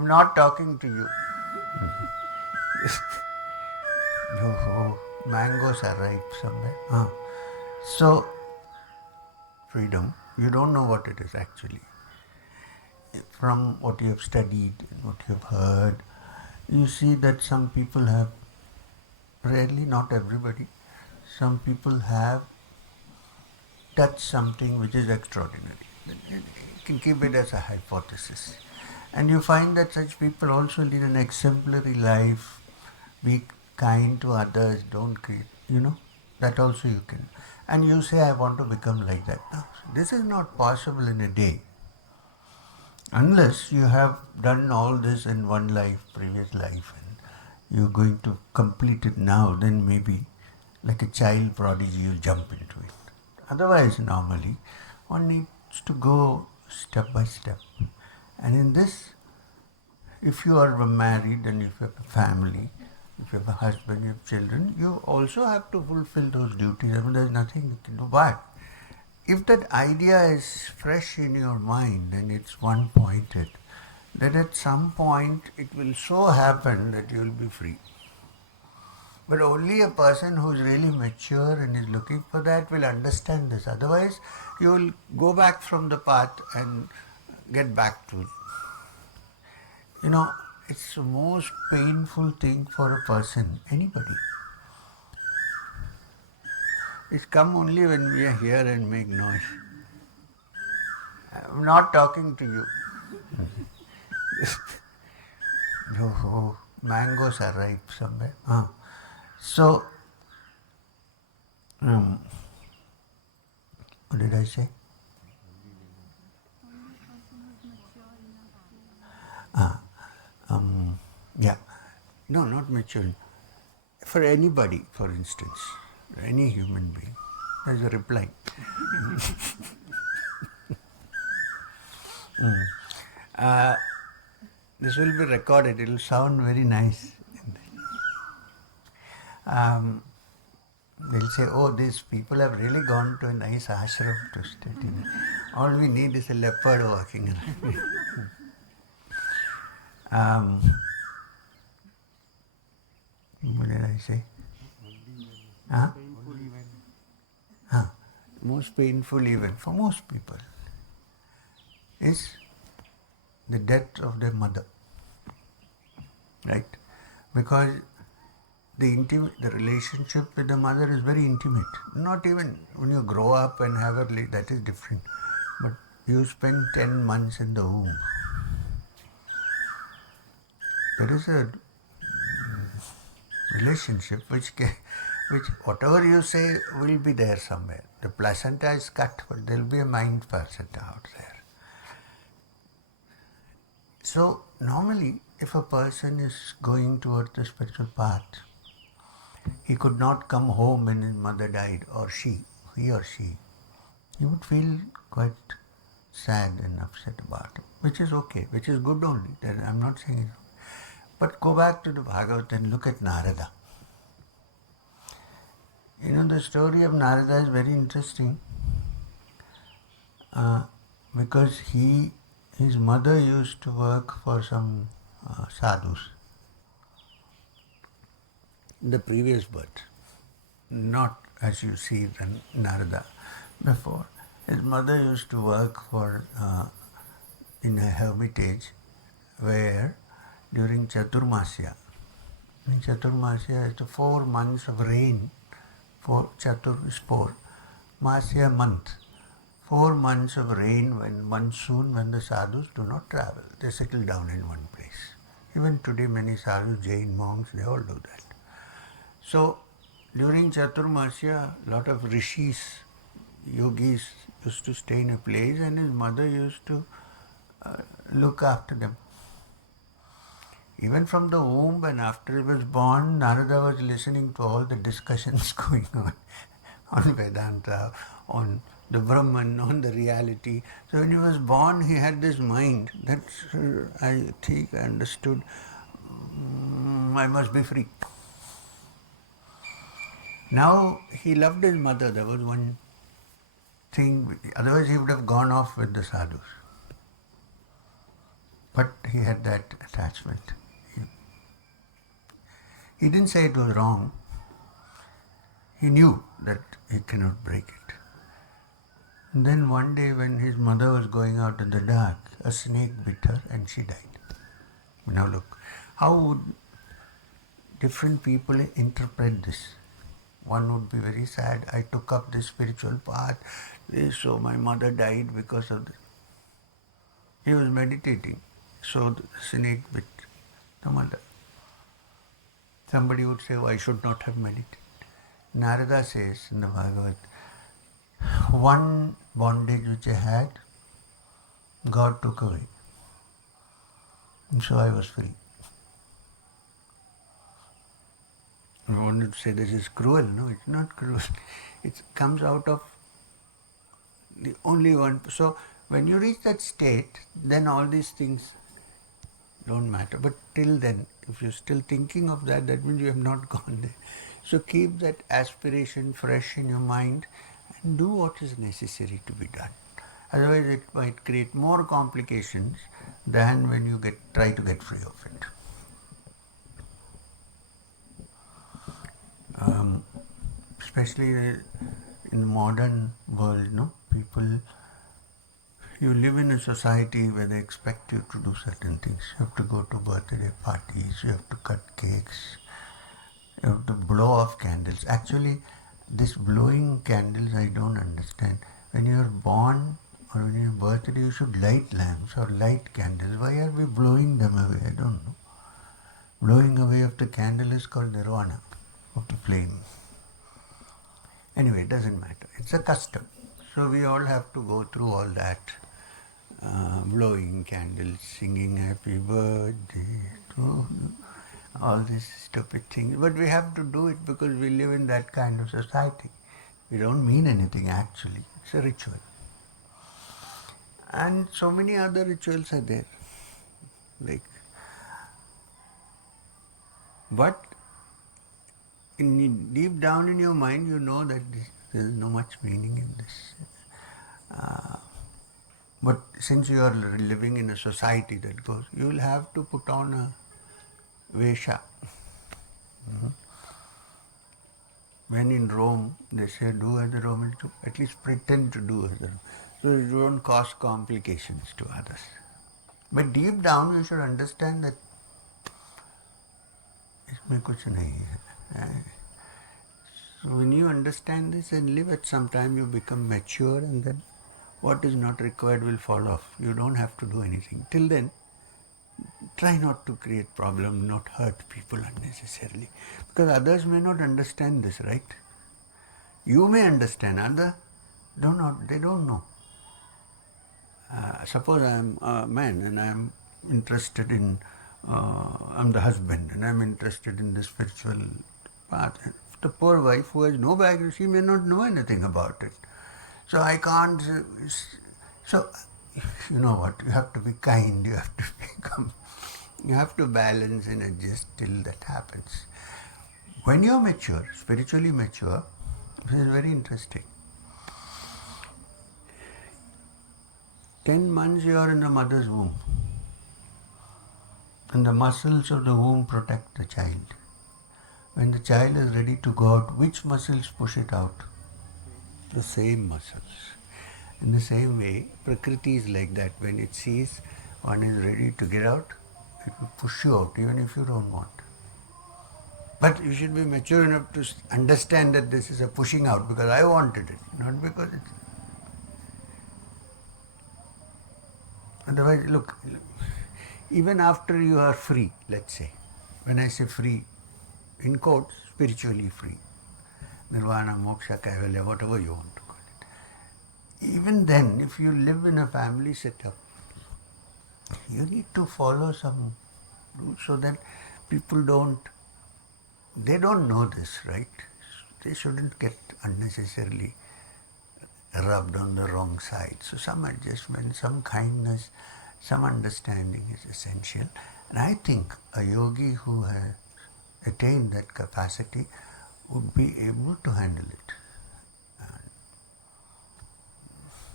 I'm not talking to you. Oh, mangoes are ripe somewhere. So, freedom, you don't know what it is actually. From what you have studied and what you have heard, you see that some people have, rarely, not everybody, some people have touched something which is extraordinary. You can keep it as a hypothesis. And you find that such people also lead an exemplary life, be kind to others, don't create, that also you can. And you say, I want to become like that. Now, this is not possible in a day. Unless you have done all this in one life, previous life, and you're going to complete it now, then maybe like a child prodigy, you jump into it. Otherwise, normally, one needs to go step by step. And in this, if you are married and if you have a family, if you have a husband, you have children, you also have to fulfill those duties. I mean, there's nothing you can do. But if that idea is fresh in your mind and it's one pointed, then at some point it will so happen that you will be free. But only a person who is really mature and is looking for that will understand this. Otherwise, you will go back from the path and get back to, it's the most painful thing for a person, anybody. It's come only when we are here and make noise. I'm not talking to you. Oh, mangoes are ripe somewhere. So, what did I say? Yeah. No, not mature. For anybody, for instance, any human being, there's a reply. This will be recorded. It will sound very nice. They'll say, oh, these people have really gone to a nice ashram to study. All we need is a leopard walking around. What did I say? Huh? Most painful event for most people is the death of their mother. Right? Because the relationship with the mother is very intimate. Not even when you grow up and have that is different. But you spend 10 months in the womb. There is a relationship which whatever you say will be there somewhere. The placenta is cut, but there will be a mind placenta out there. So normally, if a person is going towards the spiritual path, he could not come home when his mother died, or he or she, he would feel quite sad and upset about it, which is okay, which is good only. I'm not saying it. But go back to the Bhagavad and look at Narada. The story of Narada is very interesting because his mother used to work for some sadhus. The previous birth, not as you see in Narada before. His mother used to work for in a hermitage where during Chaturmasya, in Chaturmasya it's 4 months of rain, Chatur is 4, Masya month, 4 months of rain when monsoon, when the sadhus do not travel, they settle down in one place. Even today many sadhus, Jain monks, they all do that. So during Chaturmasya, a lot of rishis, yogis used to stay in a place and his mother used to look after them. Even from the womb and after he was born, Narada was listening to all the discussions going on Vedanta, on the Brahman, on the reality. So when he was born, he had this mind that I think I understood, I must be free. Now he loved his mother, there was one thing, otherwise he would have gone off with the sadhus. But he had that attachment. He, he didn't say it was wrong. He knew that he cannot break it. And then one day when his mother was going out in the dark, a snake bit her and she died. Now look, how would different people interpret this? One would be very sad, I took up this spiritual path, so my mother died because of this. He was meditating, so the snake bit the mother. Somebody would say, oh, I should not have meditated. Narada says in the Bhagavad, one bondage which I had, God took away. And so I was free. I wanted to say this is cruel. No, it's not cruel. It comes out of the only one. So when you reach that state, then all these things don't matter. But till then, if you're still thinking of that, that means you have not gone there. So keep that aspiration fresh in your mind and do what is necessary to be done. Otherwise, it might create more complications than when you try to get free of it. Especially in the modern world, no, people, you live in a society where they expect you to do certain things. You have to go to birthday parties, you have to cut cakes, you have to blow off candles. Actually, this blowing candles I don't understand. When you are born or when your birthday, you should light lamps or light candles. Why are we blowing them away? I don't know. Blowing away of the candle is called nirvana of the flame. Anyway, it doesn't matter. It's a custom. So we all have to go through all that. Blowing candles, singing happy birthday to you, all these stupid things. But we have to do it because we live in that kind of society. We don't mean anything actually. It's a ritual. And so many other rituals are there. But deep down in your mind, you know that there is no much meaning in this. But since you are living in a society that goes, you will have to put on a vesha. When in Rome, they say, do as the Romans do, at least pretend to do as the Romans, so you don't cause complications to others. But deep down, you should understand that इसमें कुछ नहीं है. So when you understand this and live at some time, you become mature, and then what is not required will fall off. You don't have to do anything. Till then, try not to create problem, not hurt people unnecessarily. Because others may not understand this, right? You may understand, others they don't know. Suppose I am a man and I am interested in, I'm the husband and I am interested in the spiritual path. The poor wife who has no background, she may not know anything about it. So I can't, so you know what, you have to be kind, you have to balance and adjust till that happens. When you're mature, spiritually mature, this is very interesting. 10 months you are in the mother's womb, and the muscles of the womb protect the child. When the child is ready to go out, which muscles push it out? The same muscles. In the same way, Prakriti is like that. When it sees one is ready to get out, it will push you out even if you don't want. But you should be mature enough to understand that this is a pushing out because I wanted it, not because it's... Otherwise, look, even after you are free, let's say, when I say free, in quotes, spiritually free, nirvana, moksha, kaivalya, whatever you want to call it. Even then, if you live in a family setup, you need to follow some rules so that people don't know this, right? They shouldn't get unnecessarily rubbed on the wrong side. So some adjustment, some kindness, some understanding is essential. And I think a yogi who has attained that capacity would be able to handle it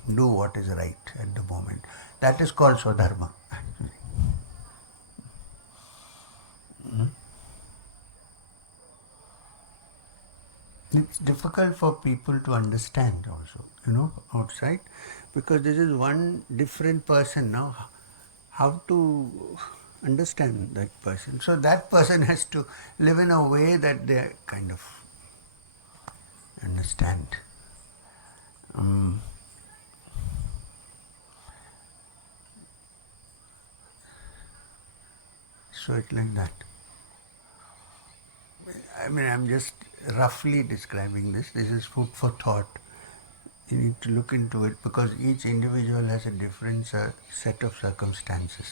and do what is right at the moment. That is called Swadharma, actually. it's difficult for people to understand also, outside, because this is one different person now. How to understand that person? So that person has to live in a way that they kind of understand. Um, so it's like that. I mean, I'm just roughly describing this. This is food for thought. You need to look into it because each individual has a different set of circumstances.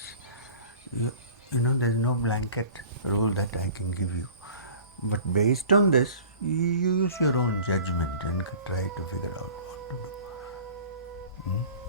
You, there's no blanket rule that I can give you. But based on this, you use your own judgment and try to figure out what to do.